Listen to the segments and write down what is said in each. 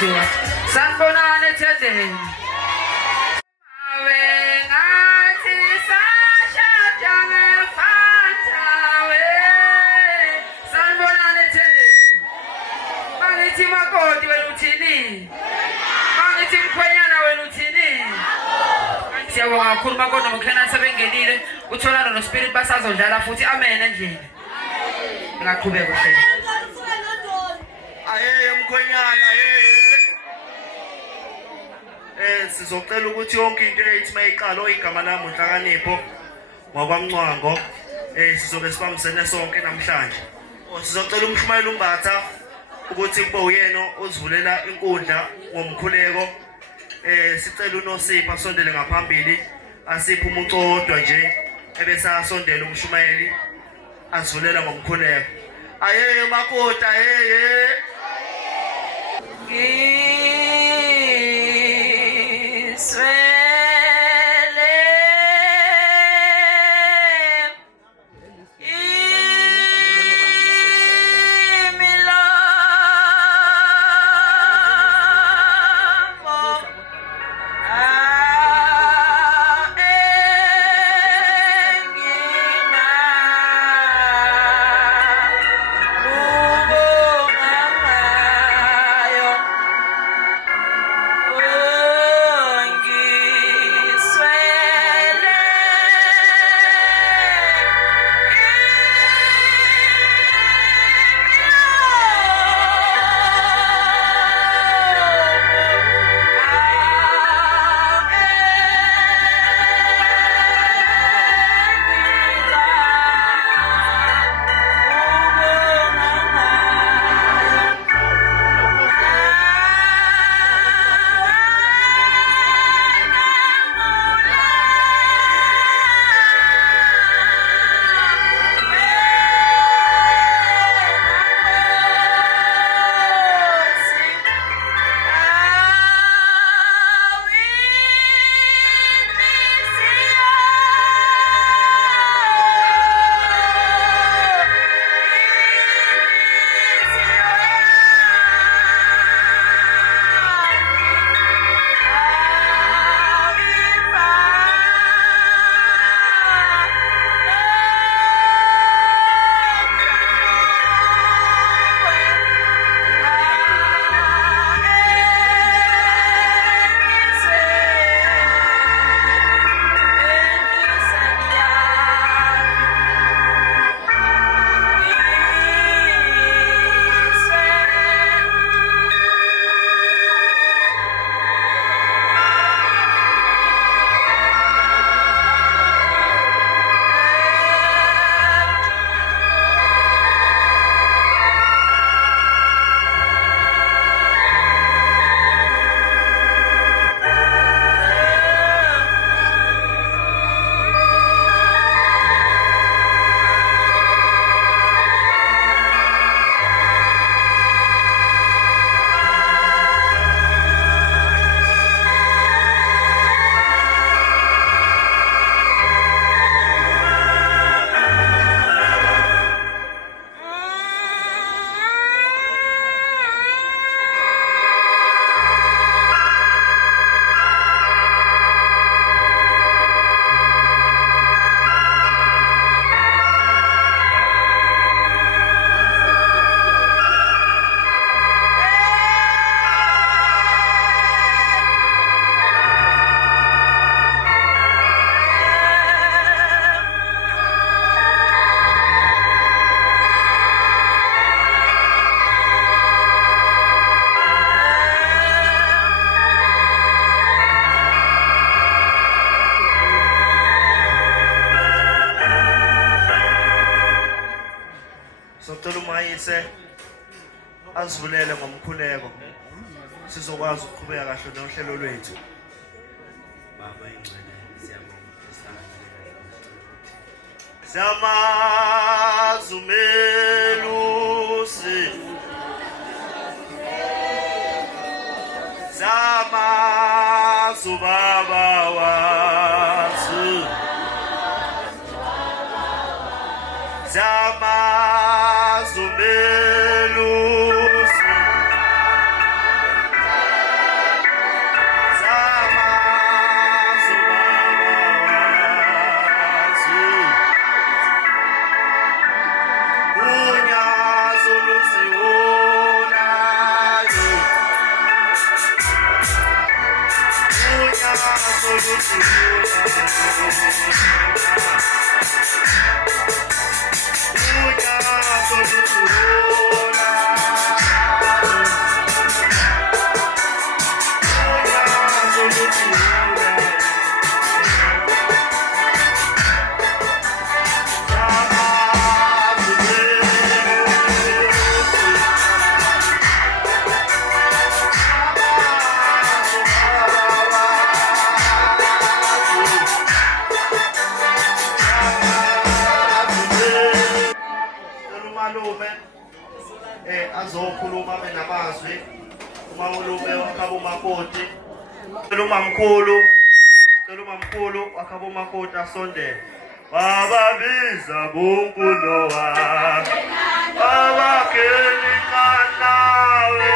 kuthiwa sanibonani ethendeni. Angithi makoti wena uthini? Angithi mkhwenyana wena uthini? Siyabonga kakhulu makoti nomkhwenyana sebengenile utholana noSpirit basazodlala futhi amen endlini. Ngaqhubeka kuhle. Ayeye mkhwenyana sizocela ukuthi yonke into ethi mayiqala oyigama lami uNhlakanipho ngokwaMncwango sizobe sibambisene sonke namhlanje. Sizocela umshumayeli uMbatha ukuthi kube uyena ozivulela inkundla ngomkhuleko. Sicela uNosipho asondele ngaphambili asiphe umuntu odwa nje ebese asondela umshumayeli asivulela ngomkhuleko. Ayeye makoti ayeye. Asivulele ngomkhuleko sizokwazi ukuqhubeka kahle nohlelo lwethu. Baba ingcwele siyamazumelusi samazubaba wasi samazumelusi azokhuluma benamazwi umalume wakhabo makoti umamkhulu wakhabo makoti asondele bababiza bunkunowa babakeli nganawe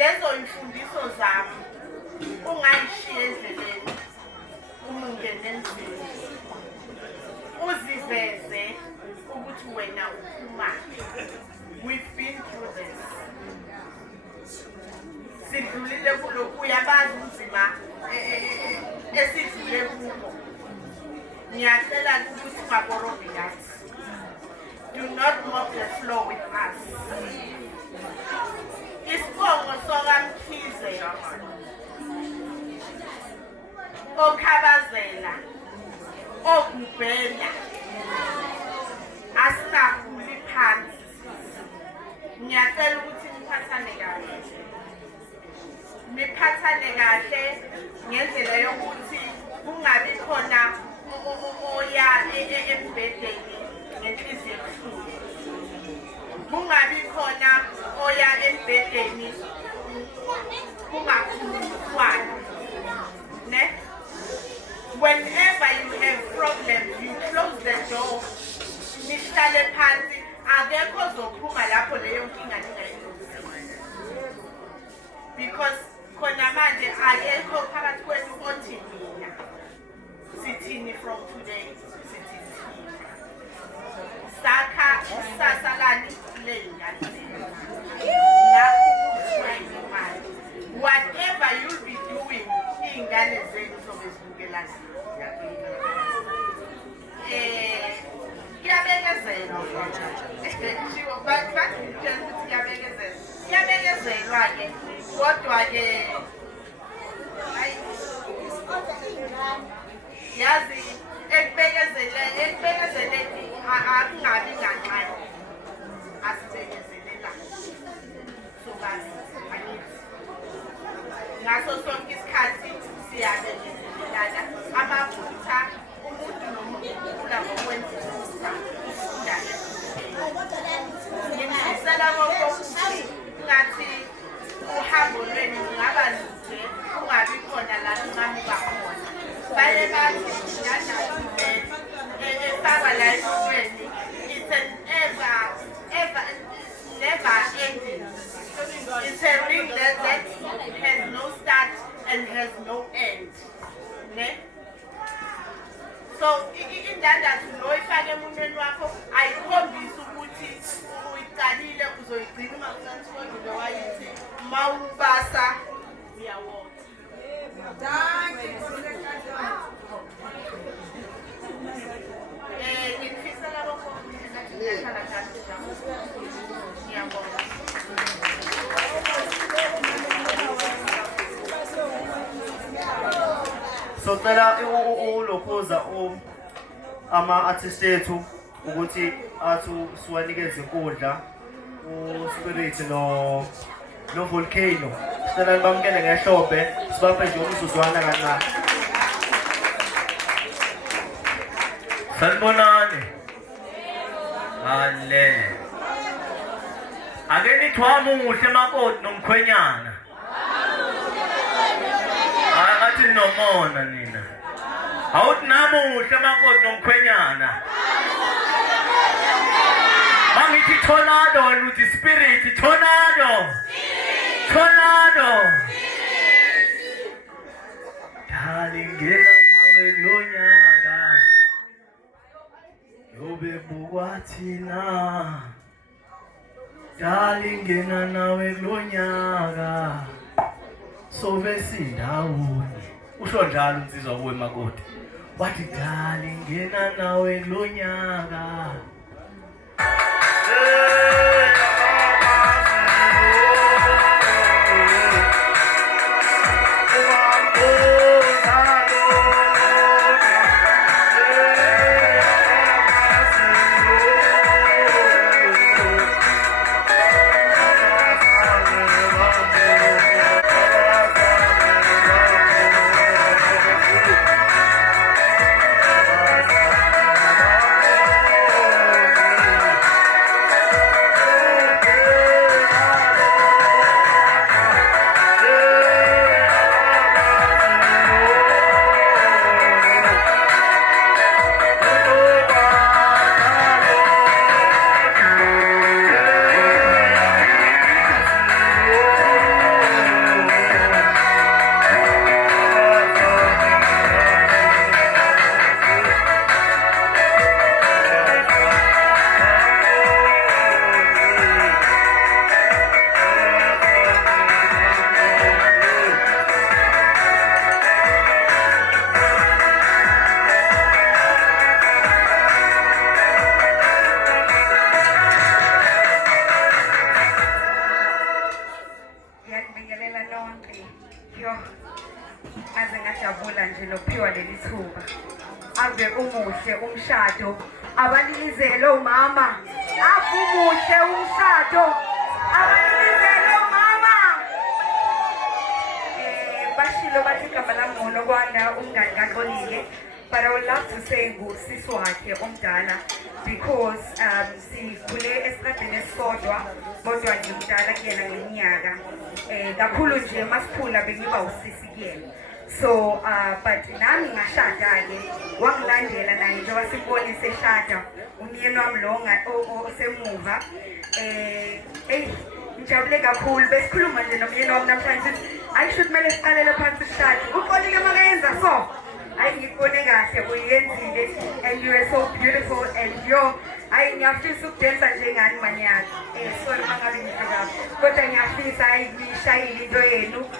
lezo imfundiso zami ungayishiya endleleni umungene endlini uziveze ukuthi wena uphumaphi. We've been through this. Sidlulile kulokhu yabazi uzima esidlule kubo. Ngiyacela ukuthi ungaborobhi nathi. Do not mop the floor with us. Isibongo sokaMkhize okhabazela okubhenya asinakhuli phansi. Ngiyacela ukuthi niphathane kahle. Niphathane kahle ngendlela yokuthi kungabi khona oya embhedeni ngenhliziyo ebuhlungu. khona oya embhedeni kungakhulunywana ne whenever you have problems you close the door nihlale phansi akekho ozophuma lapho leyo nkinga ningayilungisa because khona manje akekho phakathi kwethu othi mina sithini from today sithini sakha usasa lani ley'ngane whatever you'll be doing iy'ngane zenu zobe zibukelana iyabekezelwa bathi ukuthi iyabekezelwa-ke kodwa-ke yazi ekubekezeleni akungabi ngancane asibekezelelane sobani angithi ngaso sonke isikhathi siyabekezelelana amaphutha umuntu nomuntu ukhula ngokwenza ufundane ngifisela kokuthi ngathi uhambo lwenu lungaba lude kungabi khona la lungamuka khona baye bathi efakwa la esitweni it's an never ending it's a ring that has no start and has no end ne so indandathu lo ifake emunweni wakho ayikhombisi ukuthi uyiqalile uzoyigcina uma kusathondile wayithi mawubasa uyawona ngifisela lokho ngihlala kahle ngiyabonga So cela ulokhuza ama-artist ethu ukuthi athu siwanikeze inkundla uSpirit no Volcano. Sicela bamkele ngehlombe sibaphe nje umzuzwana kancane. Sanibonani. Hale. Ake nithwame umuhle makoti nomkhwenyana. Athi nomona nina. Awuthi nami umuhle makoti nomkhwenyana. Mangithi tornado wena uthi Spirit tornado. Tornado. Dalingena nawe lonyaka. Yobe bukwathina. Dalingena nawe lonyaka. Sobe sindawoni. Usho njalo insizwa kuwe makoti. Wathi dalingena nawe lonyaka. Umshado abalilizele umama afumuhle umshado abalilizele umama bashilo bathi igama langcono kwanda umngani kaXolile, but I would love to say ngusisi wakhe omdala because sikhule esitradeni esisodwa kodwa ngimdala kuyena ngeminyaka. Kakhulu nje masiphula bengiba usisi kuyena. So but nami ngashada-ke wangilandela naye njengoba sibone seshada umyeni wami lo osemuva. Ngijabule kakhulu besikhuluma nje nomyeni wami namhlanje sithi ayisho kumele siqalele phansi sishade. Uxolile makayenza so hayi ngikubone kahle uyenzile and you are so beautiful and hayi ngiyafisa ukudensa njengani manyaka. Sorry mangabe ngisho kahle kodwa ngiyafisa hayi ngishayile into yenu.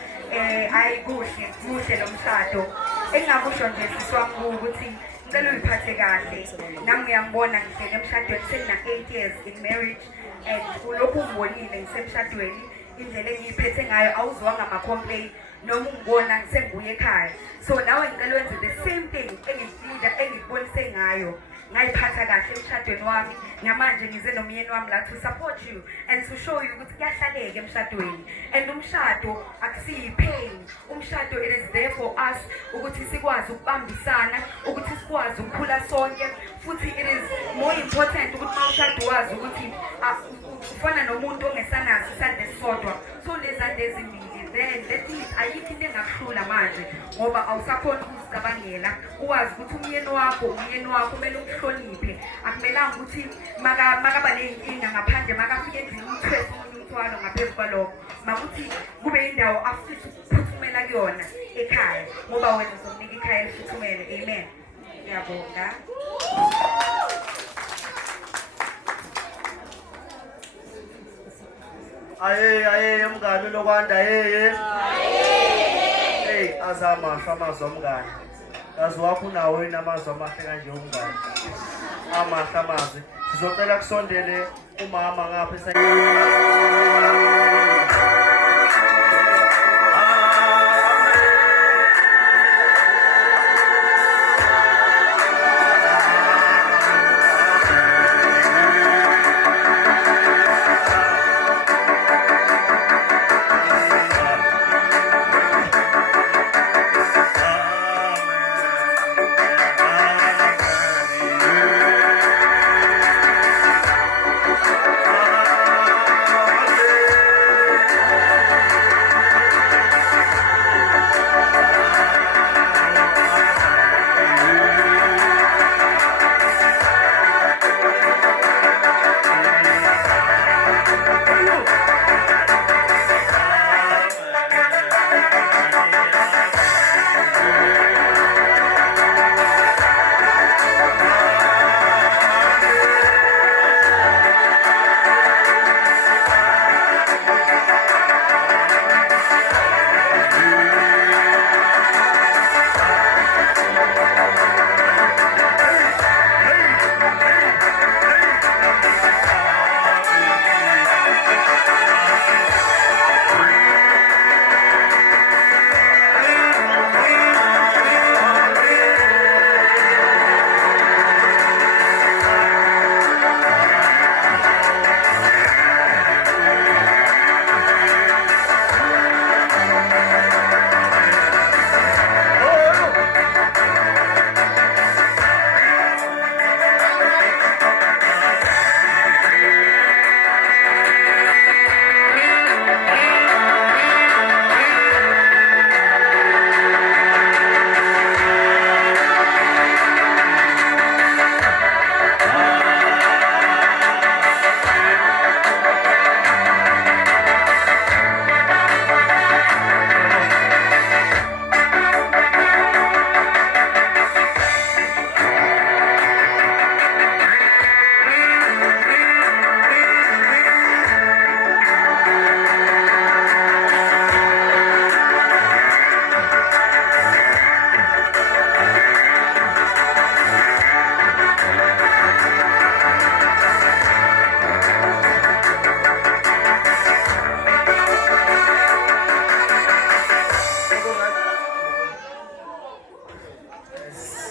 Hayi kuhle lo mshado engingakusho nje sisi wami ukuthi ngicela uyiphathe kahle nami ngiyangibona ngihlele emshadweni sengina 8 years in marriage and kulokhu ungibonile ngisemshadweni indlela engiyiphethe ngayo awuzwanga ama-complain noma ungibona sengibuye ekhaya. So nawe ngicela wenze the same thing engikubonise ngayo ngayiphatha kahle emshadweni wami. Namanje ngize nomyeni wami la to support you and to show you ukuthi kuyahlaleka emshadweni and umshado akusiyi-pain. Umshado it is there for us ukuthi sikwazi ukubambisana ukuthi sikwazi ukukhula sonke futhi it is more important ukuthi uma ushado wazi ukuthi ufana nomuntu ongesanaso isande sisodwa. So lezande ezimbili then that means ayikho into engakuhlula manje ngoba awusakhona ukuzicabangela uwazi ukuthi umyeni wakho kumele ukuhloniphe. Akumelanga ukuthi makaba ney'nkinga ngaphandle makafike endlini umthwese omunye umthwalo ngaphezu kwalokho makuthi kube indawo afisa ukuphuthumela kuyona ekhaya ngoba wena uzomnika ikhaya elifuthumele. Amen. Ngiyabonga. Aye mngani lokwanda hey azama amazwi omngani yazi wakho unawo yini amazwi amahle kanje umngani amahle amazwi. Sizocela kusondele umama ngapha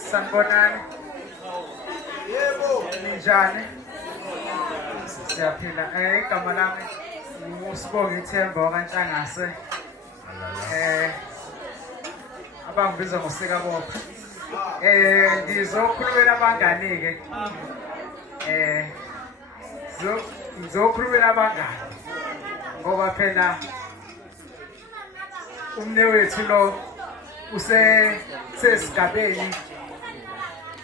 Sanibonani. Yebo. Ninjani? Siyaphila. Igama lami uSibonga Ithemba wakantshangase. Abangibiza ngosika bopha. Ngizokhulumela abangani ke. ngizokhulumela abangani ngoba phela umnewethu lo usesigabeni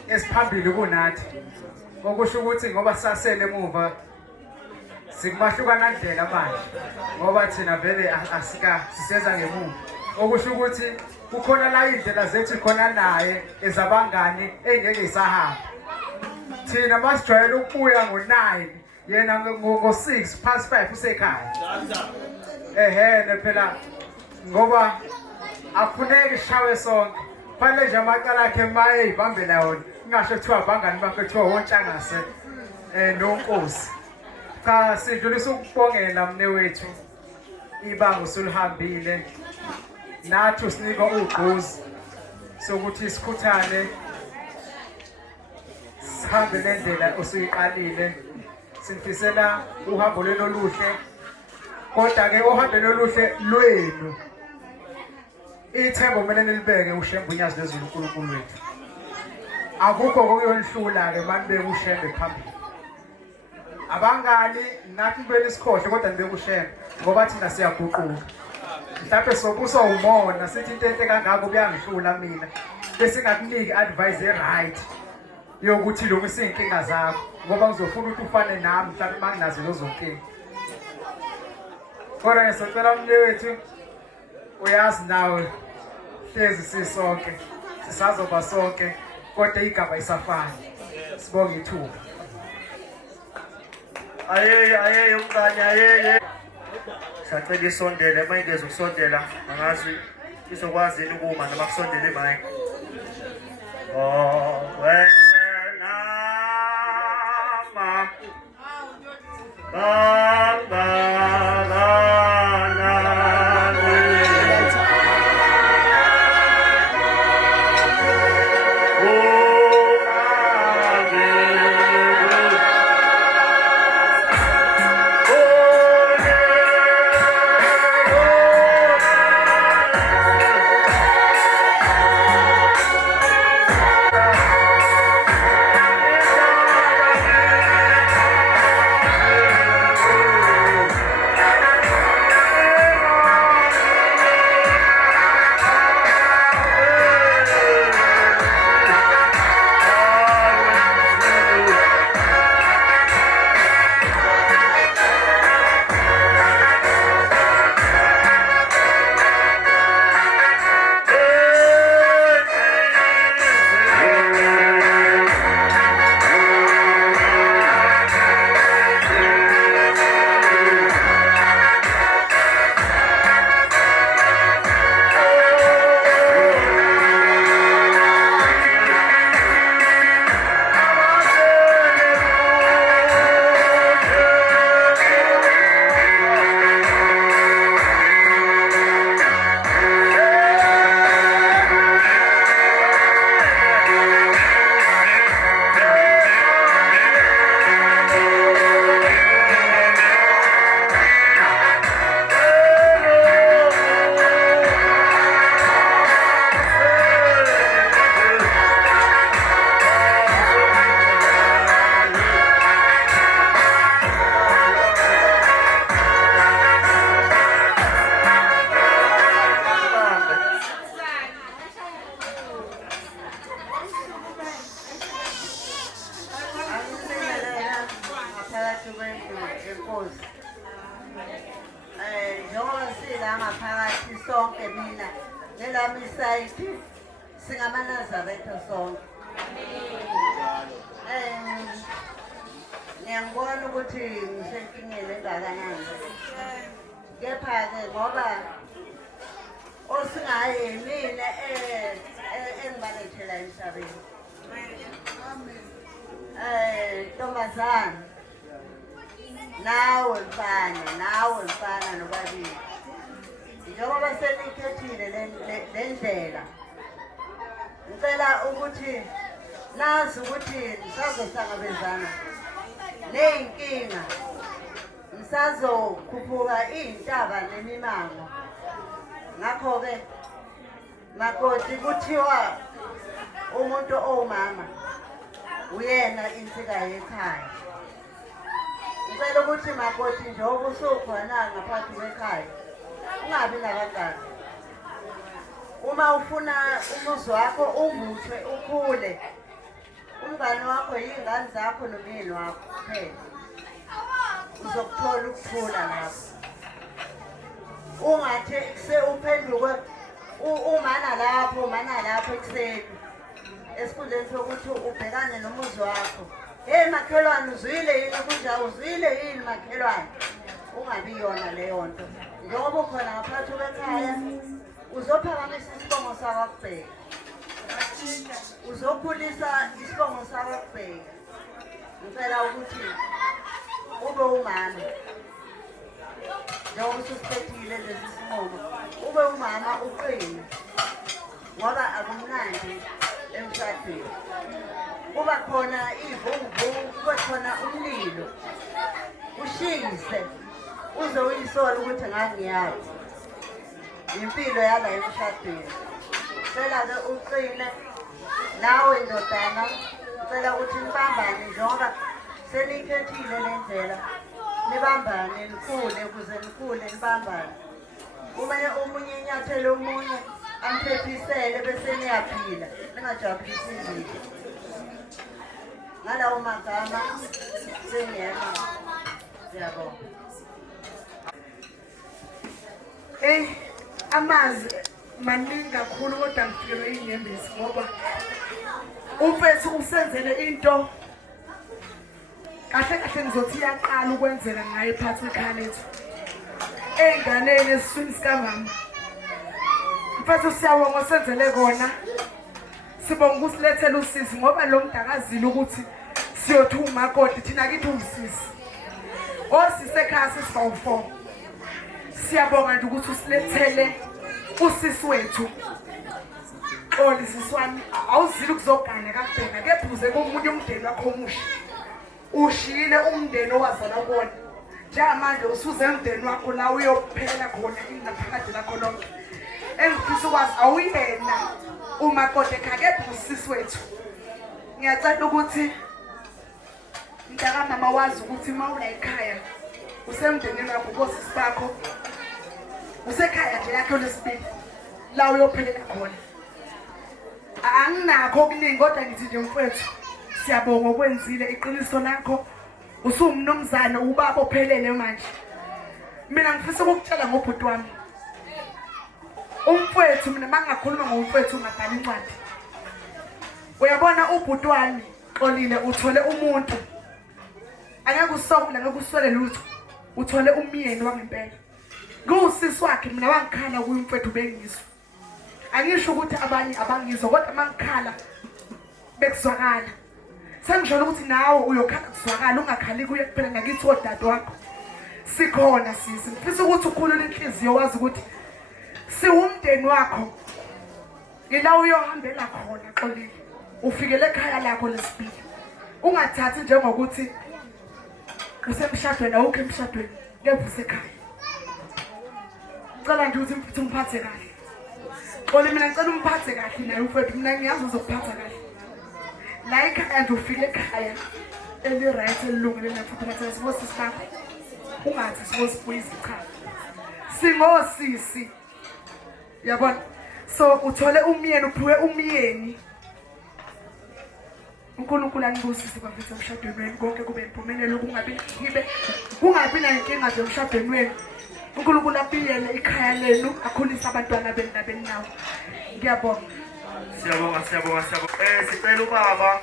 esiphambili kunathi okusho ukuthi ngoba sasele emuva sikumahlukana ndlela manje ngoba thina vele siseza ngemuva okusho ukuthi kukhona la indlela zethu khona naye ezabangani engeke isahamba thina masijwayele ukubuya ngo9 yena ngo6 past 5 usekhaya ehene phela ngoba akufuneki shawe sonke fanele nje amacala akhe maye ibambela wona ngisho kuthiwa abangani bakhe kuthiwa wontshangase nonkosi cha sidlulisa ukubongela mnewethu ibanga usulihambile nathi sinika ugqozi sokuthi sikhuthane sihambe lendlela osuyiqalile sinifisela uhambo lwenu oluhle kodwa ke ohambeni oluhle lwenu ithemba kumele nilibeke ushembe unyazi lezulu uNkulunkulu wethu akukho okuyonihlula ke manje bekushembe phambili abangani nathi kubele isikhohle kodwa nibeke ushembe ngoba thina siyaguquka mhlawumbe sobuso umona sithi into enhle kangako kuyangihlula mina bese ngakuniki advice right yokuthi lokhu siyinkinga zakho ngoba ngizofuna ukuthi ufane nami mhlawumbe manginazo lezo nkinga kodwa ngisocela umnewethu uyazi nawe hlezi sisonke sisazoba sonke kodwa igaba isafani sibonge ithuba ayeye umngane ayeye sacela isondele mayingeza ukusondela angazi izokwazi ukuma noma kusondele emaye wena ma ngaphakathi sonke mina nelami isayithi singamanazaretha sonke. Ngiyangibona ukuthi ngisenkingeni engakanani. Kepha-ke ngoba osingaye mina engibalethela emhlabeni. Ntombazana nawe mfana nobabili. Njengoba senikhethile le ndlela. Ngicela ukuthi nazi ukuthi nisazohlangabezana ney'nkinga, nisazokhuphuka iy'ntaba nemimango. Ngakho-ke makoti kuthiwa umuntu owumama uyena insika yekhaya. ngicela ukuthi makoti njengoba usukhona ngaphansi kwekhaya ungabi nabangani. Uma ufuna umuzi wakho uvuthwe ukhule, umngane wakho yingane zakho nomyeni wakho kuphela, uzokuthola ukuthula lapho. Ungathi se uphenduke umana lapho ekuseni esikhundleni sokuthi ubhekane nomuzi wakho. Hey makhelwane, uzwile yini kunjalo? Uzwile yini makhelwane? Ungabi yona leyo nto. Njengoba ukhona ngaphansi kwekhaya uzophakamisa isibongo sakwaKubheka, uzokhulisa isibongo sakwaKubheka. Ngicela ukuthi ube umama njengoba ususiphetile lesi sinqumo, ube umama uqine ngoba akumnandi emshadweni. Kuba khona ivunguvungu, kube khona umlilo, ushise uze uyisola ukuthi ngangiyazi impilo yala emshadweni. Cela-ke uqine nawe ndodana, cela ukuthi nibambane njengoba seniyikhethile le ndlela, nibambane nikhule ukuze nikhule nibambane. Omunye inyathelo omunye amphephisele bese niyaphila, ningajabulisi izitho. Ngalawo magama sengiyema, siyabonga. Amazwi maningi kakhulu kodwa ngifikelwe inyembezi ngoba umfethu usenzele into kahle kahle ngizothi iyaqala ukwenzela ngayo ephathi ekhaya lethu ey'nganeni esiswini sikamama. Mfethu siyabonga osenzele kona, sibonga ukusilethela usizi ngoba lo mdakazile ukuthi siyothi umakoti thina kithi usisi osisi ekhaya sisibawu-4. Siyabonga nje ukuthi usilethele usisi wethu. Xoli sisi wami, awuzile ukuzogana kaKubheka, kephuze komunye umndeni wakho omusha. Ushiyile umndeni owazalwa kuwona, njengamanje usuze emndeni wakho la uyophela khona inaphakade lakho lonke. Engifisa ukwazi awuyena umakoti ekhaya, kepha usisi wethu. Ngiyacela ukuthi mntakamama wazi ukuthi uma ula ekhaya usemndenini wakho kosisi bakho, usekhaya nje yakho lesibili la uyophelela khona. Anginakho okuningi kodwa ngithi nje mfethu siyabonga okwenzile, iqiniso lakho usumnumzane ubaba ophelele manje. Mina ngifisa ukukutshela ngobhuti wami umfethu, mina mangakhuluma ngomfethu ngabhala incwadi. Uyabona ubhuti wami Xolile uthole umuntu, angeke usokule, angeke uswele lutho, uthole umyeni wangempela. Ngusisi wakhe mina wangikhala kuye umfethu bengizwa. Angisho ukuthi abanye abangizwa kodwa mangikhala bekuzwakala. Sengishona ukuthi nawe uyokhala kuzwakala, ungakhali kuye kuphela ngakithi odade wakho. Sikhona sisi, ngifisa ukuthi ukhulule inhliziyo wazi ukuthi siwumndeni wakho. Ila uyohambela khona Xolile, ufikele ekhaya lakho lesibili. Ungathathi njengokuthi usemshadweni awukho emshadweni, kepha usekhaya. Ngicela nje ukuthi mfuthu mphathe kahle. Xoli mina ngicela umphathe kahle naye mfethu, mina ngiyazi uzokuphatha kahle. La ekhaya nje ufike ekhaya eli-right elilungile nafuthi ngathi sibosisi bakho. Ungathi sibosipuyisa cha. Singosisi. Yabona? So uthole umyeni, uphiwe umyeni. uNkulunkulu anibusise bafethu emshadweni wenu, konke kube impumelelo, kungabi nankinga nje emshadweni wenu. uNkulunkulu abiyele ikhaya lenu, akhulise abantwana benu nabenawo. Ngiyabonga. Siyabonga. Sicela ubaba,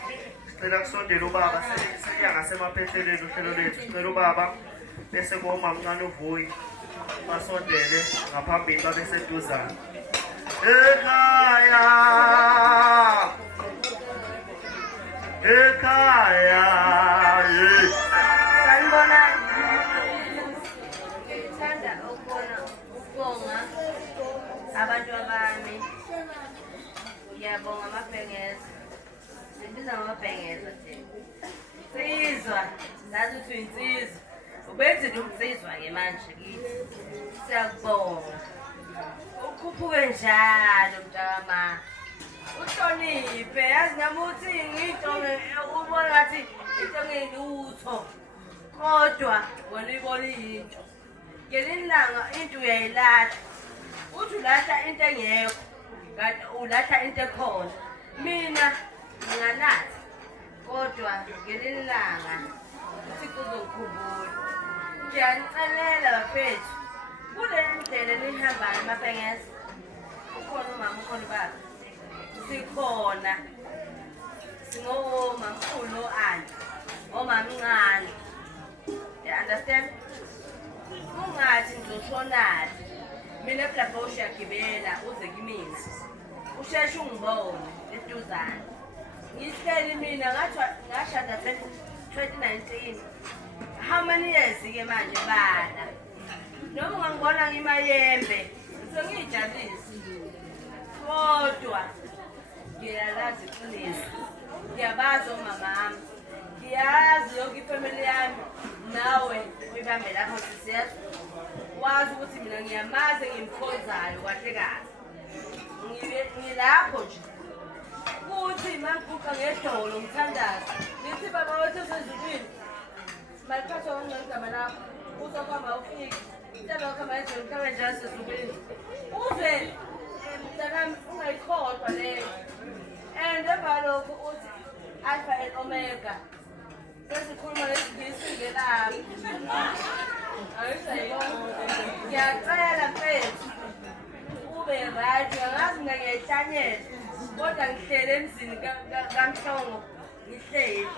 sicela kusondela ubaba, seliya ngasemaphetheleni uhlelo lethu. Sicela ubaba bese koma mncane uvuyi basondele ngaphambili babe seduzane. Ekhaya Sanibonani. Ngithanda ukubonga abantu abami. Ngiyabonga amabhengeza. Sindiza ngamabhengeza thina. Sizwa, nathi uthi insizwa. Ubenze nokusizwa-ke manje kithi. Siyakubonga. Ukhuphuke njalo mntakama. Uhloniphe, yazi nami uthi ngito ubona ngathi into ngelutho. kodwa wena uyibona iyinto ngelinye ilanga into uyayilahla uthi ulahla into engekho kanti ulahla into ekhona mina nginganathi kodwa ngelinye ilanga uthi kuzokhumbula ngiyanicelela bafethu kule ndlela nihambayo mafengeza ukhona umama ukhona ubaba sikhona singomamkhulu no-anti omamncane you understand ungathi ngizoshonala mina eblabha ushiyagibela uze kimina usheshe ungibone eduzane ngihleli mina ngashada 2019 how many years-ke manje bala noma ungangibona ngimayembe sengiyijabulisi kodwa ngiyalazi iqiniso ngiyabazi omamami ngiyazi yonke ifamily yami nawe uyibambe lapho sisiyezwa wazi ukuthi mina ngiyamazi engimkhonzayo kahle kahle ngilapho nje kuthi mangiguqa ngedolo ngithandaza ngithi baba wethu osezulwini maliphathwa kangcono igama lakho uzokuhamba ufike mntana wakho hamba ezweni mhlawumbe njalo sezulwini uze mntanami ungayikhohlwa leyo and emva lokho uthi alpha and omega sesikhuluma lesingisi-ke lapho ngiyacela mfethu ube right angazi mina ngiyayihlanyela kodwa ngihlele emzini kamhlongo ngihleli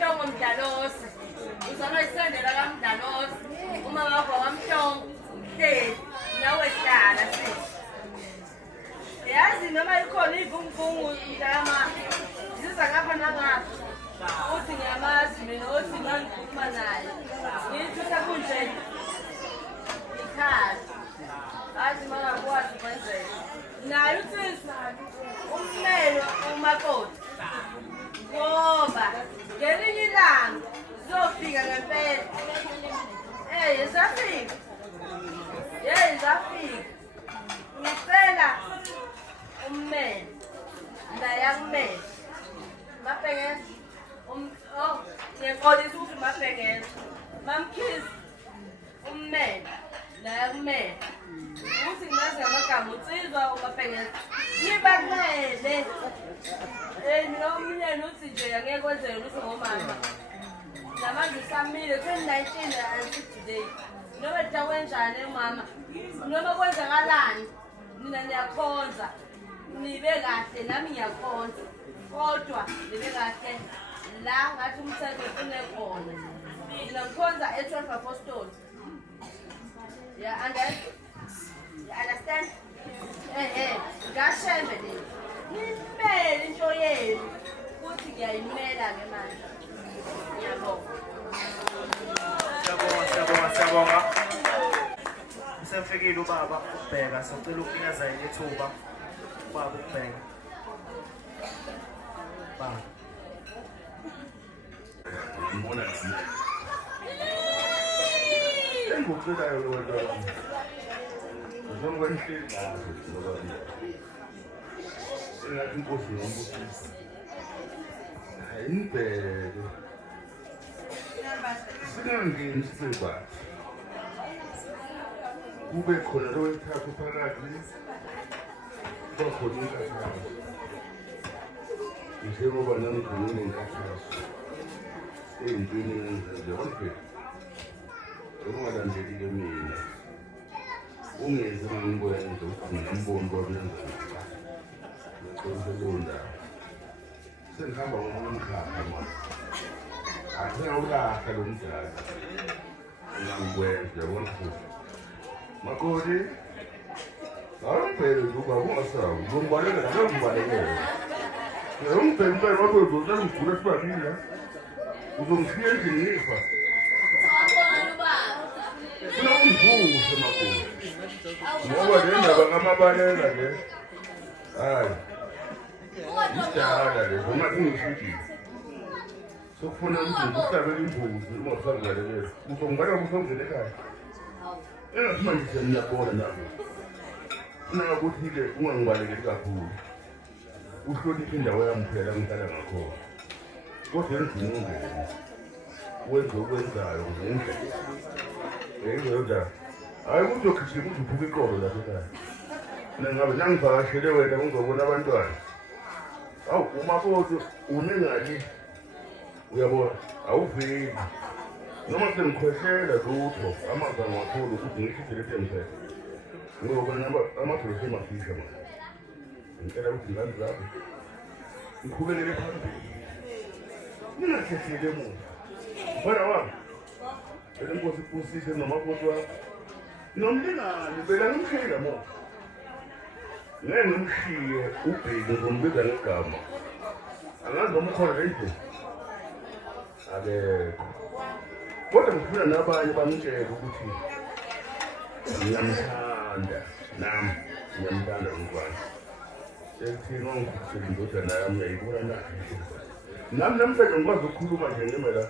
Mhlongo Mdalosi uzanoyisendela kaMdalosi umama wakho waMhlongo mhleli nawe hlala yazi noma ikhona ivunguvungu mntama ziza ngapha nangapha uthi ngiyamazi mina othi mangikhuluma naye ngithi sakunje ikhali athi mangakwazi kwenzeka naye uthi umlelo umakoti ngoba ngelinye ilanga zofika ngempela zafika zafika ngicela ummeli ndayakumele mabhengeza ngiyaqolisa ukuthi mabhengeza mamkhizi ummeli ndayakumele ukuthi ngimazi ngamagama unsizwa umabhengeza nibamele mina umnyeni uthi nje angeke kwenzeke lutho ngomama namanje usamile 2019 until today noma dawenjani mama noma kwenzakalani mina niyakhonza nibe kahle nami ngiyakhonza kodwa nibe kahle la ngathi umthetho ufune khona mina ngikhonza e-12 apostles yeah and then you understand ngashembe le nimele into yenu ukuthi ngiyayimela-ke manje ngiyabonga Siyabonga. Usefikile ubaba ukubheka sicela ukunikeza yini ithuba ubaba ukubheka. Baba. Ngibona nje. Engikucelayo kodwa. Njengoba nihleli nazo ngoba ngathi inkosi yombusisi. Ayinibheke. Singangeni sisebathi. Kube khona lo wethathu phakathi. Bakhona inkathazo. Njengoba nangigcine inkathazo. Ey'ntweni engenza konke. Ungalandelile mina. Ungeze ngikwenza ukugcina umbono wami ngizolonda. Sengihamba ngomkhakha manje. Ngiyawulahla lo mdlalo. Ngikwenza yabona futhi. Makoti. Awuphele ukuba ungasawu. Ngombaleka la ngombalekela. Ngiyongibheka manje uzozangigula sibabili. Uzongisiya endlini ngifa. Funa ungivuse makoti. Ngoba le ndaba ngamabalela le. Hayi. Isithala le noma kungishithi. Sokufuna umntu uhlabela imbuzi uma usangalelele. Uzongibala usongene ekhaya. Manje ngiyabona nabo. Funa ukuthi-ke ungangibalekeli kakhulu. Uhloniphe indawo yami phela ngihlala ngakhona. Kodwa endlini ungene. wenza okwenzayo ngendlela ngendoda hayi kuzogijima uzuphuma iqolo lapho ekhaya nangabe nangivakashele wena ngizobona abantwana awu umakoti unengali uyabona awuveli noma sengikhwehlela lutho amazwi angiwatholi ukuthi ngishidele emthetho ngoba amadolosi emafisha manje ngicela ukuthi ingane zakho ngiqhubekele phambili ningakhetheli emuva mfana wami elenkosi ipusise nomakoti wakho nomlingani bela ngimshiyela moto ngeke ngimshiye ubheki ngombiza ngegama angazi noma ukhona le ndlela akekho kodwa ngifuna nabanye bamtshele ukuthi ngiyamthanda nami ngiyamthanda umntwana ekuthini ongifisela indodana yami uyayibona nayo nami namhlanje ngikwazi ukukhuluma nje ngime la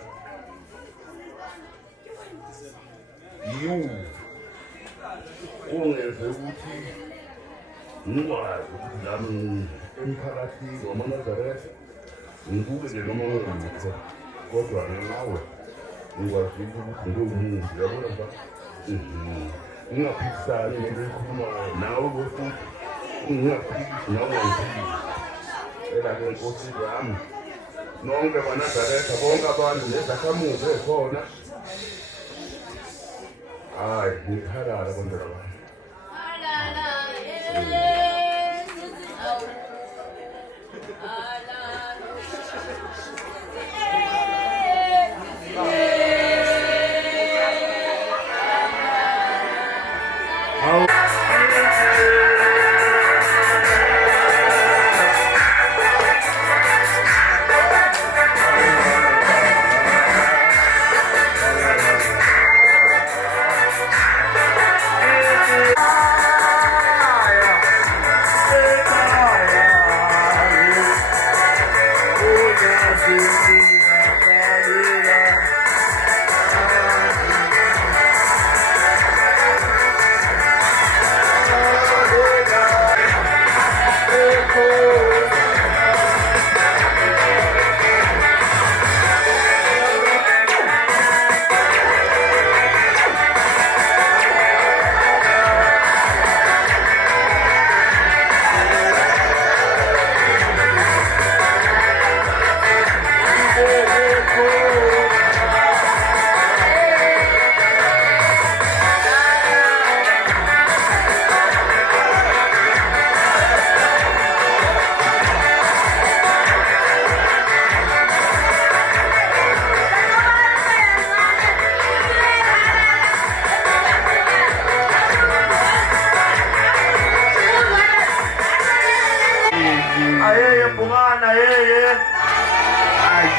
kungenze ukuthi ngikwazi ukuthi nami emphakathini wamaNazaretha ngibukele noma ngingekho kodwa ngawe ngikwazi ukuthi ngiwumuntu yabona ba ngingaphikisani nento ekhulumayo nawe futhi ngingaphikisi nawe ngiphikise ela-ke nkosi yami nonke banazaretha bonke abantu nezakhamuzi ekhona hayi ngikhalala bantwana bami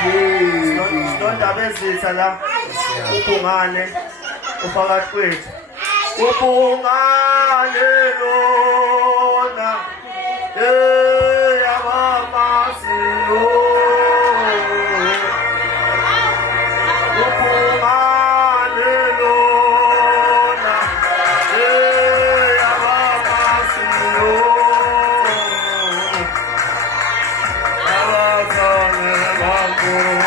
Sinondaba ezitha la ubungane uphakathi kwethu ubungane lona yabamasiyo ubungane lona yabamasiyo abazane bakho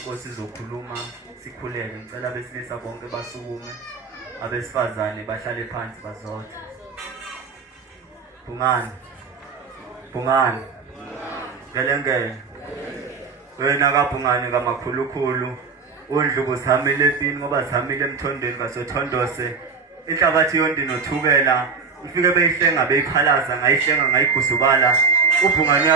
inkosi izokhuluma sikhuleke. Ngicela abesilisa bonke basukume, abesifazane bahlale phansi bazothe. Bhungane ngelengele wena kaBhungane ngamakhulukhulu undlubu zihamile empini ngoba zihamile emthondweni kasothondose inhlabathi yondi nothukela ifike beyihlenga beyiphalaza ngayihlenga ngayigusubala. uBhungane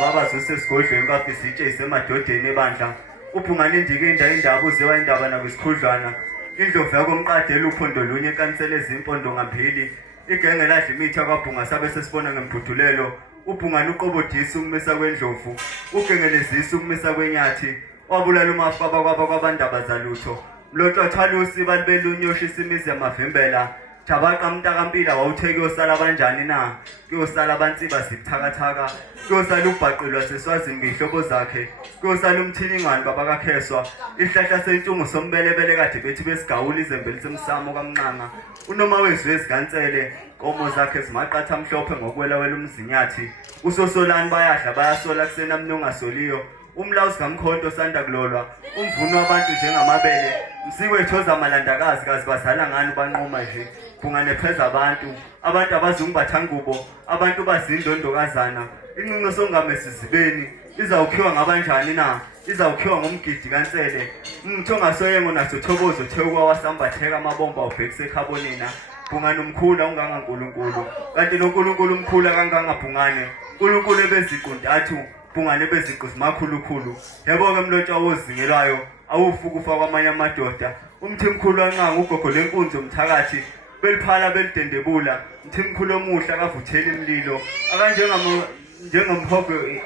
babazi usesigodlweni kafisa itshe isemadodeni ebandla. uBhungane indikinda indaba uziwa indaba nakwisikhudlwana. indlovu yakomqadela uphondo lunye ekansele ezimpondo ngambili. igenge ladla imithi yakwaBhunga sabe sesibona ngembhudulelo. uBhungane uqobodisa ukumisa kwendlovu, ugengelezisa ukumisa kwenyathi, wabulala umafa kwabandaba zalutho. mlotshwathwala usiba libelunyoshi isimizi yamavimbela. Jabaqa mntakampila wawutheki yosala kanjani na? Kuyosala abantsiba sibuthakathaka, kuyosala ubhaqilwa seswazini ngihlobo zakhe, kuyosala umthilingwane babakakheswa. Isihlahla sentungu sombelebele kade bethi besigawula izembe lisemsamo kamnqanga. unoma wezwe ezikansele komo zakhe zimaqatha mhlophe ngokwelawela umzinyathi. usosolani bayadla bayasola kusena mnongasoliyo. umlawuzi kamkhonto sanda kulolwa, umvuno wabantu njengamabele. msikwethoza amalandakazi kazi bazala ngani banqoma nje. Bhungane pheza abantu abazungu ngubo, abantu bazindondokazana. inqinqo songame sizibeni izawukhiwa ngabanjani na? izawukhiwa ngomgidi kansele. Mthongasoyengo naso thokozo thekwa wasambatheka amabomba ubhekise ekhabonina. Bhungane umkhulu ungangankulunkulu, kanti noNkulunkulu umkhulu kangangabhungane. uNkulunkulu ebeziquntathu, Bhungane beziqu zimakhulukhulu. Yebo-ke mlotshwa wozingelwayo awufukufa kwamanye amadoda. umthimkhulu wanqanga ugogo lenkunzi umthakathi beliphala belidendebula. mthimkhulu omuhle akavuthela imlilo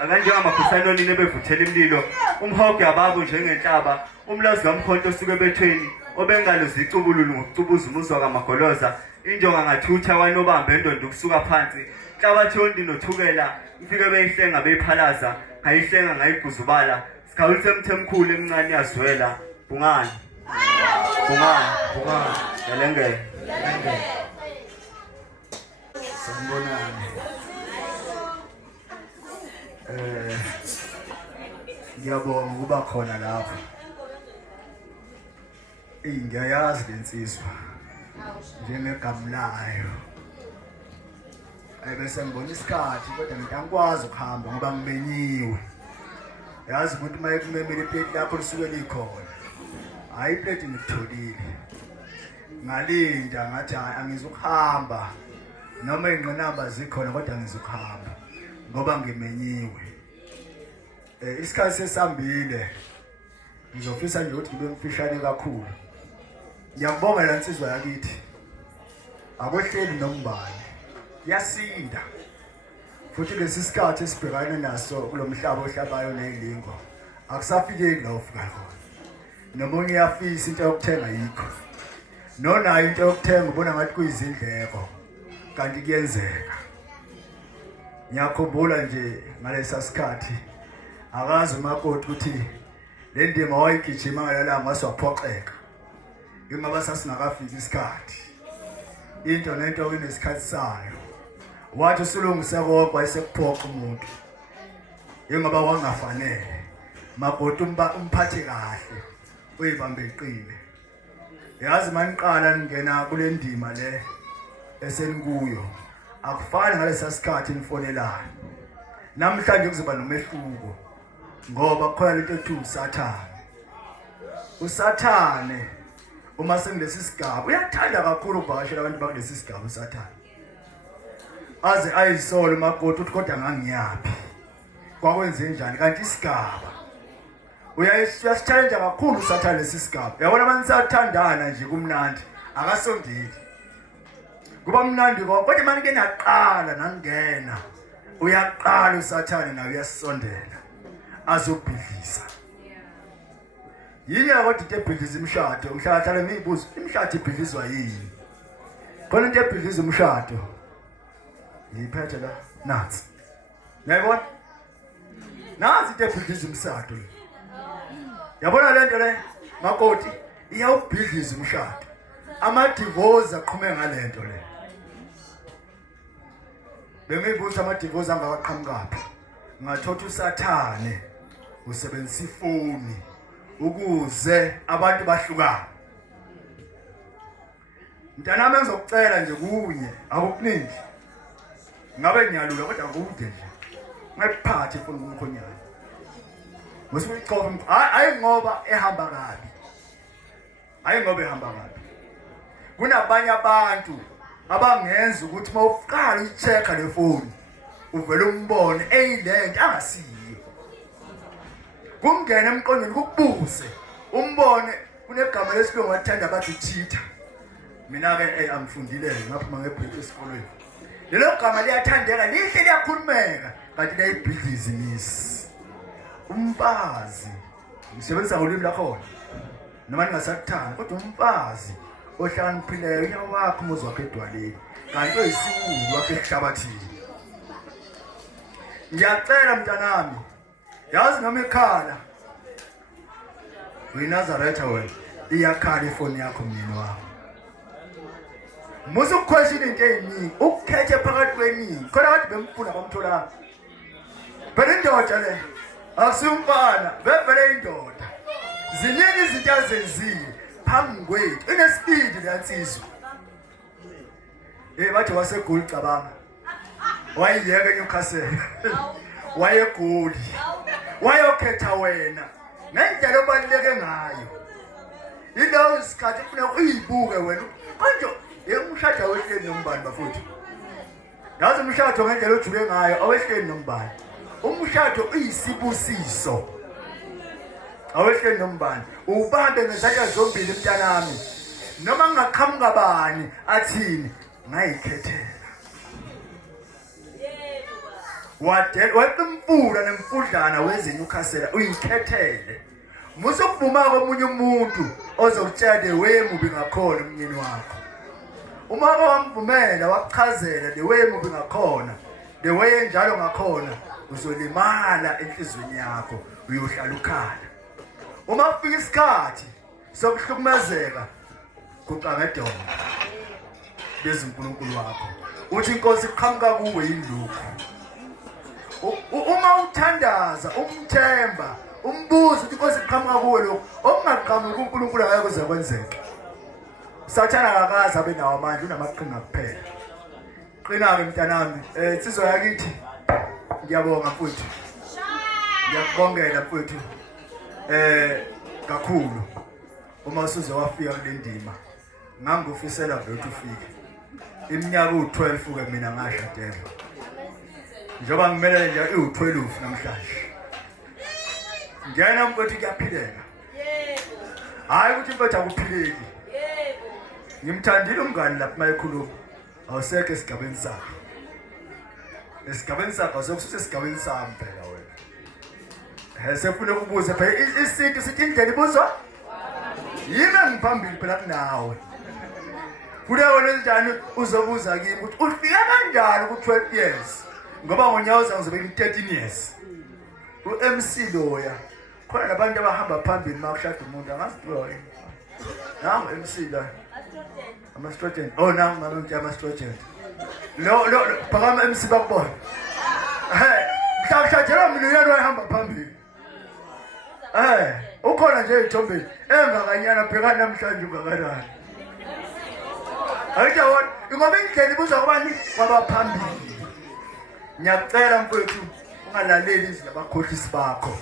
akanjengamakhosana onini ebevuthela imlilo. umhogo yababo njengenhlaba. umlazi kamkhonto osuke ebethweni obengalo zicubululu ngokucubuza umuzwa kamagoloza. injonga ngathutha kwanobamba endondo ukusuka phansi. Inhlabathi yondi nothukela ifike beyihlenga beyiphalaza, ngayihlenga ngayiguzubala. Sikhawulise mthemkhulu emncane yazwela. Bhungane ngelengele sanibonani. Ngiyabonga ukuba khona lapha. Ngiyayazi lensizwa njengegama layo. Bese ngibona isikhathi kodwa ngiyakwazi ukuhamba ngoba ngimenyiwe. Yazi ukuthi uma ekumemela iplate lakho lisuke likhona. Hayi iplate ngitholile. Ngalinda ngathi hayi angizukuhamba. Noma ingqinamba zikhona kodwa ngizukuhamba ngoba ngimenyiwe. Isikhathi sesambile. Ngizofisa nje ukuthi ngibe mfishane kakhulu. Ngiyabonga la nsizwa yakithi. Akwehleli nombani. Yasinda. Futhi lesi sikhathi esibhekane naso kulomhlaba ohlabayo nezilingo akusafikeki la ufika khona. Nomunye uyafisa into yokuthenga yikho. Nonayo into yokuthenga ubona ngathi kuyizindleko kanti kuyenzeka. Ngiyakhumbula nje ngalesa sikhathi akazi umakoti ukuthi le ndima wayigijima ngalanga waswaphoxeka. Ingaba sasingakafiki isikhathi. Into nento kunesikhathi sayo. Wathi usulungise kokwa esekuphoqa umuntu. Ingaba wangafanele. Makoti umphathe kahle. Uyibambe iqine. Yazi maniqala ningena kule ndima le esenikuyo. Akufani ngalesa sikhathi nifonelana. Namhlanje kuzoba nomehluko. Ngoba khona lento ethi uSathane. uSathane uma sengilesi sigaba uyathanda kakhulu ukuvakashela abantu bakulesi sigaba uSathane. Aze ayisole makoti uthi kodwa ngangiyaphi. Kwakwenze njani kanti isigaba. Uyasithanda kakhulu uSathane lesi sigaba. Yabona abantu sayathandana nje kumnandi. Akasondeli. Kuba mnandi kodwa manje ke naqala nangena. Uyaqala uSathane nawe uyasondela. Azobhidlisa. Yini yakodwa into ebhidliza imshado? Ngihlala ngiyibuza imshado ibhidlizwa yini? Khona into ebhidliza umshado. Yiphethe la nathi. Yayibona? Nazi into ebhidliza umshado. Yabona le nto le makoti iyawubhidliza umshado. Ama-divorce aqhume ngale nto le. Bengibuza ama-divorce angawaqhamukaphi. Ngathola uSathane usebenzisa ifoni ukuze abantu bahlukane. Mntanami engizokucela nje kunye akukuningi. Ngabe ngiyalula kodwa akude nje. Ngayiphathe mfuna umkhonyana. Musu uyicofa hayi ngoba ehamba kabi. Hayi ngoba ehamba kabi. Kunabanye abantu abangenza ukuthi mawuqala uyichecka le phone uvele umbone eyilento angasiyo. Kumngena emqondweni kukubuze umbone kunegama lesilungu athanda bathi cheater. Mina ke angifundile ngaphuma ngebreak esikolweni. Lelo gama liyathandeka lihle liyakhulumeka kanti liyibhizinisi. Umfazi ngisebenzisa ulimi lakhona noma ningasakuthanda kodwa umfazi ohlakaniphile unyawo wakhe umuzi wakhe edwaleni kanti oyisiwulu wakhe ehlabathini. Ngiyacela mntanami yazi noma ikhala uyiNazaretha wena iyakhala ifoni yakho mnini wakho. Musu question into eyiningi ukukhethe phakathi kweningi khona kade bemfuna bamtholanga. Phela indoda le akusumfana vele indoda. Ziningi izinto azenzile phambi kwethu inespeed leyansizwa. Bathi wasegoli cabanga. Wayiyeke eNewcastle. Wayegoli. Wayokhetha wena. Ngendlela obaluleke ngayo. Yilawo isikhathi ufuna uyibuke wena. Konje umshado wehleni nombani bafuthu. Yazi umshado ngendlela ojuke ngayo awehleni nombani. Umshado uyisibusiso. Awehleni nombani. Ubambe ngezandla zombili mntanami. Noma ngaqhamuka bani athini ngayikhethela. Wemfula nemfudlana wezeNewcastle uyikhethele. Musukuvuma komunye umuntu ozokutshela wemubi ngakhona umnyeni wakho. Uma wamvumela wakuchazela the way mubi ngakhona, the way njalo ngakhona uzolimala enhlizweni yakho uyohlala ukhala. Uma kufika isikhathi sokuhlukumezeka kuqangedona bezinkulunkulu wakho uthi inkosi iqhamuka kuwe yindlukhu. Uma uthandaza umthemba umbuzo ukuthi inkosi iqhamuka kuwe lokho okungaqhamuki uNkulunkulu akakuze kwenzeke. Sathana akakazi abe nawo amandla unamaqhinga kuphela. Qina-ke mntanami insizwa yakithi ngiyabonga mfowethu. Ngiyakubongela mfowethu kakhulu uma usuze wafika kule ndima ngangufisela vele ukuthi ufike. Iminyaka u12 ke mina ngashadela. Njoba ngimele nje u12 namhlanje. Ngiyana mfowethu kuyaphileka. Yebo. Hayi ukuthi mfowethu akuphileki. Yebo. Ngimthandile umngani lapha mayikhuluma. Awusekho esigabeni sakho. Esigabeni sakho sokususa esigabeni sami phela wena. Sefuna ukubuza phela isinto sithi indlela ibuzwa. Yimi ngiphambili phela kunawe. Kuleyo wena njani uzobuza kimi ukuthi ufika kanjani ku12 years ngoba ngonyaka uzabe ngi13 years. uMC loya khona labantu abahamba phambili makushada umuntu angasidoyi. Nangu MC la. Amastrogen. Oh nangu ngabe amastrogen. Lo phakama MC bakubona. Mhlawumbe mina uyena wahamba phambili. Ukhona nje eThombeni engakanyana pheka namhlanje ungakanani. Ayijawona ngoba indlela ibuzwa kubani kwabaphambili. Ngiyakucela mfowethu ungalaleli izwi labakhohlisi bakho.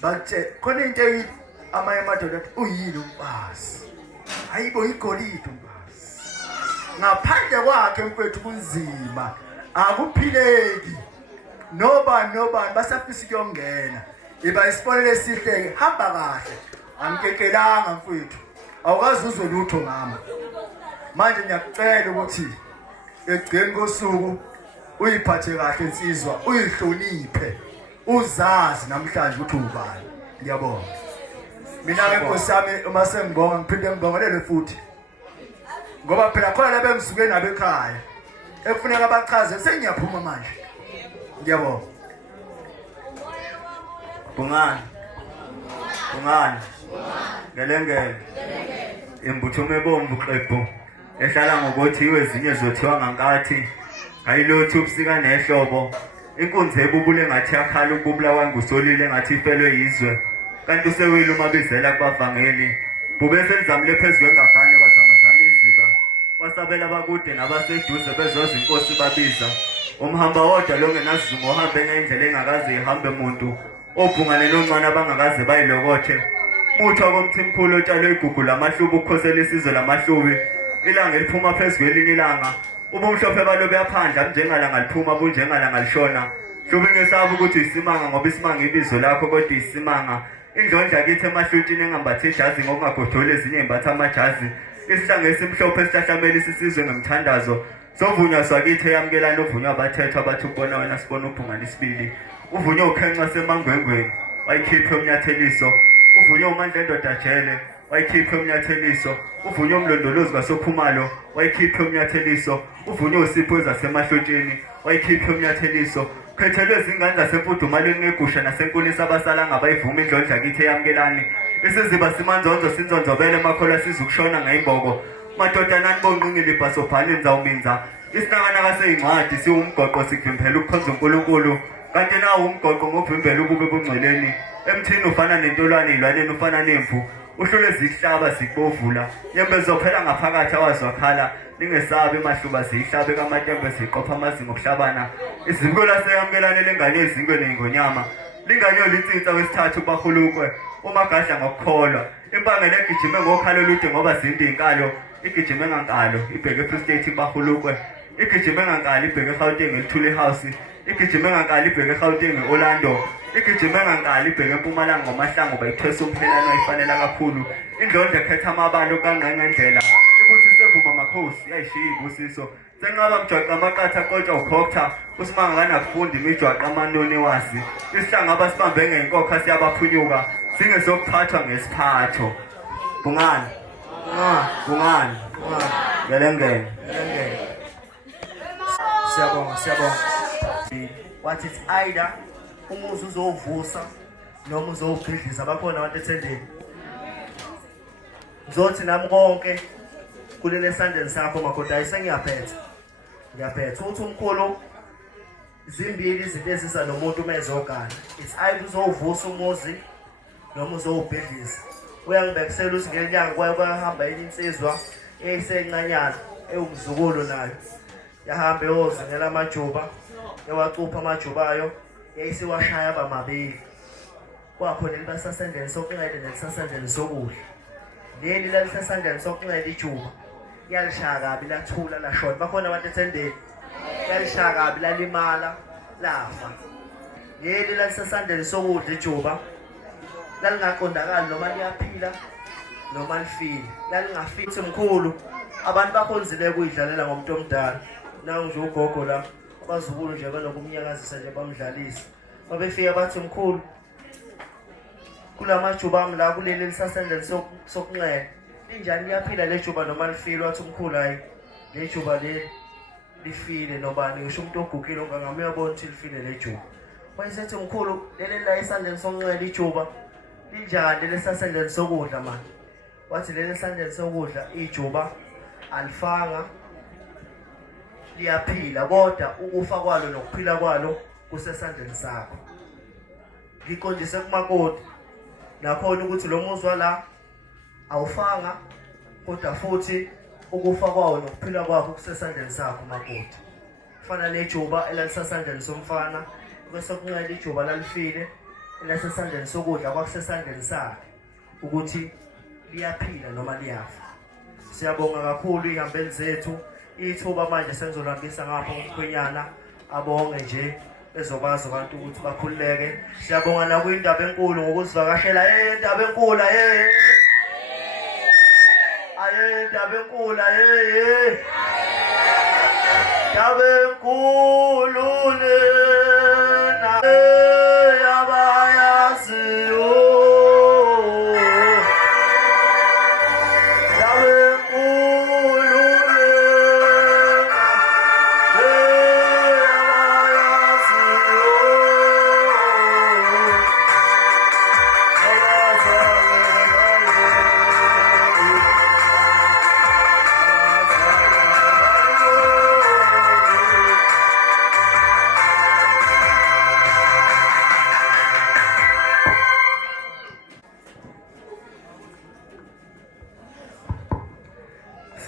Bathe khona into eyithi amanye amadoda uyini umfazi. Hayibo igolide umfazi. Ngaphandle kwakhe mfowethu kunzima. Akuphileki. Nobani basafisa ukuyongena. Iba isifonele sihle hamba kahle. Angikelanga mfowethu. Awukazi uzolutho ngama. Manje ngiyakucela ukuthi egceni kosuku uyiphathe kahle insizwa, uyihloniphe. Uzazi namhlanje ukuthi ubani. Ngiyabonga. Mina ke Nkosi yami uma sengibonga ngiphinde ngibongelele futhi. Ngoba phela khona la bengisuke nabo ekhaya. Ekufuneka abachaze sengiyaphuma manje. Ngiyabonga. Bungani. Gelengele. Imbuthume ebomvu xepho. Ehlala ngokuthi iwezinye zothiwa ngankathi. Ayilothu ubusika nehlobo. Inkunzi ebubule ngathi yakhala ububula wangusolile ngathi ifelwe yizwe. kanti usewile umabizela kubavangeli bube selizamile phezu kwengagane bazamazama iziba wasabela abakude nabaseduze bezoza inkosi babiza umhamba wodwa longenasizumo ohambe ngendlela engakaze ihambe umuntu obhungane noncane abangakaze bayilokothe muthwa komthimkhulu otshalo igugu lamahlubi ukukhosela isizwe lamahlubi ilanga eliphuma phezu kwelinye ilanga ubumhlophe balo buyaphandla njengalanga liphuma bunjengalanga lishona hlubi ngesabi ukuthi isimanga ngoba isimanga ibizo lakho kodwa isimanga indlondla kithi emahlutshini engambathi ijazi ngokungagodoli ezinye imbatha amajazi isihlanga esimhlophe esihlahlamela isizwe ngemthandazo sovunywa swakithi eyamukelana uvunywa abathethwa bathi ukubona wena sibona ubhungane isibili uvunywa ukhenxa semangwengweni wayikhiphe umnyatheliso uvunywa umandla endoda jele wayikhiphe umnyatheliso uvunywa umlondolozi kasophumalo wayikhiphe umnyatheliso uvunywa usipho zasemahlotsheni wayikhiphe umnyatheliso khethelwe izingane zasemfudumalweni ngegusha nasenkulisa abasala ngabayivuma indlondla kithi eyamukelani isiziba simanzonzo sinzonzobele emakhola sizukushona ngayimbogo madodanani bonqingi libhasobhali nizawuminza isinakana kaseyincwadi siwumgoqo sikuvimbela ukukhonza uNkulunkulu kanti nawo umgoqo ngokuvimbela ububi bungcweleni emthini ufana nentolwane ilwaneni ufana nemvu uhlule zihlaba zikubovula yembe zophela ngaphakathi awazwakhala ningesabi emahluba zihlabe kamatembe ziqopha amazingo okuhlabana izimko laseyamukelane lengane ezingwe nengonyama linganyoli insitsa wesithathu bahulukwe umagadla ngokukholwa impangela egijime ngokhalo olude ngoba zinde inkalo igijime ngankalo ibheke eFree State bahulukwe igijime ngankalo ibheke eGauteng elithule house igijime ngankalo ibheke eGauteng eOrlando igijime ngankalo ibheke eMpumalanga ngomahlango bayithwesa umphelano ayifanela kakhulu indlondla ekhetha amabalo kangqengqendlela ibuthi sevuma makhosi yayishiya ibusiso senqaba mjwaqa amaqatha qotshwa ukhokta usimanga kanakufundi imijwaqa amanoni wazi isihlanga abasibambe ngenkokha siyabaphunyuka singesokuphathwa ngesiphatho bungani bungani gelengene siyabonga what it's either umuzi uzovusa noma uzowubhidliza bakhona abantu ethendeni ngizothi nami konke kulele esandleni sakho makhoda ngiyaphetha uthi umkhulu zimbili izinto ezisa nomuntu umezogana it's either uzowuvusa umuzi noma uzowubhidliza uyangibekisela ukuthi ngelinyanga kwahamba yini insizwa eyisencanyana ewumzukulu nayo yahamba eyozingela amajuba ewacupha amajuba ayo yayisiwashaya abamabili kwakhona libasasendleni sokunxele nelisasendleni sokudla leli lalisasendleni sokunxele ijuba yalishaya kabi lathula lashona bakhona abantu ethendeni yalishaya kabi lalimala lafa leli lalisasendleni sokudla ijuba lalingaqondakali noma liyaphila noma lifile lalingafiki mkhulu abantu bakhonzile kuyidlalela ngomuntu omdala nangu nje ugogo la abazukulu nje banokumnyakazisa nje bamdlalisa babefika bathi mkhulu kulamajuba ami la kuleli lisasendleni sokunxele linjani liyaphila lejuba noma lifile wathi mkhulu hayi lejuba le lifile nobani ngisho umuntu ogugile ongangame uyabona ukuthi lifile lejuba wayesethi mkhulu leli la esandleni sokunxele ijuba linjani lesasendleni sokudla manje wathi leli esandleni sokudla ijuba alifanga liyaphila kodwa ukufa kwalo nokuphila kwalo kusesandleni sakho ngiqondise kumakoti nakhona ukuthi lo muzwa la awufanga kodwa futhi ukufa kwawo nokuphila kwakho kusesandleni sakho makoti kufana lejuba elalisesandleni somfana bese kunqela ijuba lalifile elasesandleni sokudla kwakusesandleni sakhe ukuthi liyaphila noma liyafa siyabonga kakhulu ihambeli zethu ithuba manje senzolambisa ngapha umkhwenyana abonge nje ezokwazi abantu ukuthi bakhululeke siyabonga na kuyindaba enkulu ngokuzivakashela indaba enkulu indaba enkulu indaba enkulu lena yabayaziyo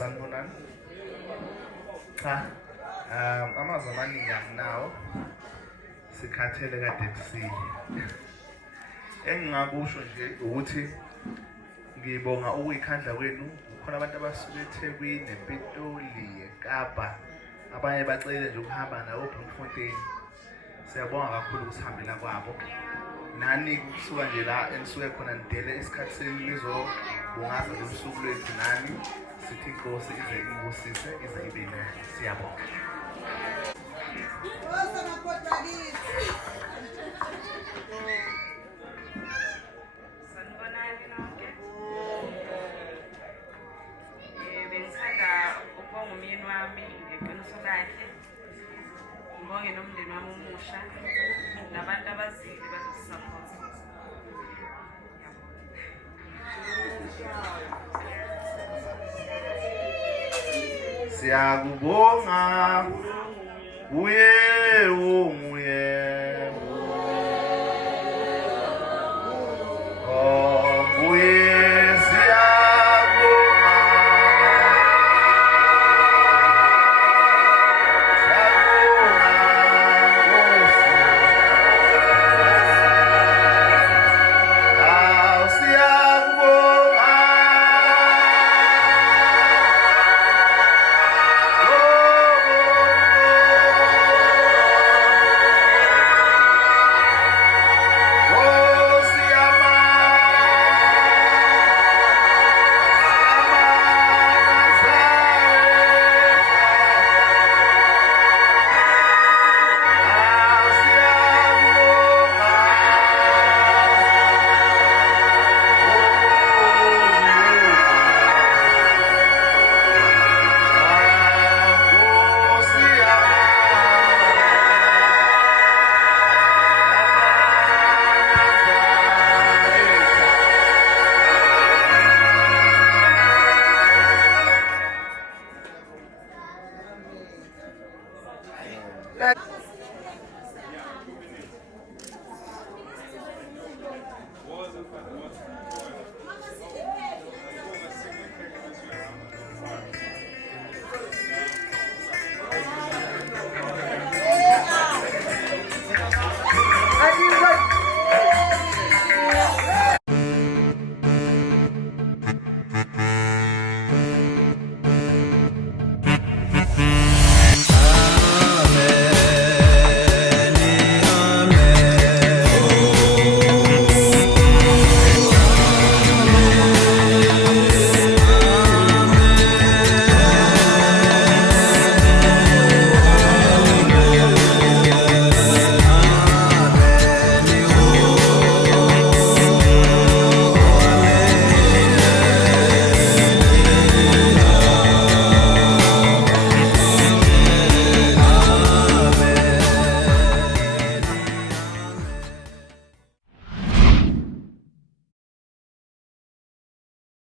sanibonani. Cha, amazwi amaningi anginawo. Sikhathele kade kusile. Engingakusho nje ukuthi ngibonga ukuyikhandla kwenu. Kukhona abantu abasuke eThekwini, ePitoli, eKapa. Abanye bacele nje ukuhamba nawo eBloemfontein. Siyabonga kakhulu ukusihambela kwabo. Nani kusuka nje la enisuke khona nidele isikhathi senu nizobungaza losuku lwethu nani. Sithi inkosi ize ibusise ize ibe nayo. Siyabonga. Sanibonani nonke. Bengithanda ukubonga umyeni wami ngeqiniso lakhe. Ngibonge nomndeni wami omusha nabantu abazili bazosisapota. Siyakubonga kuye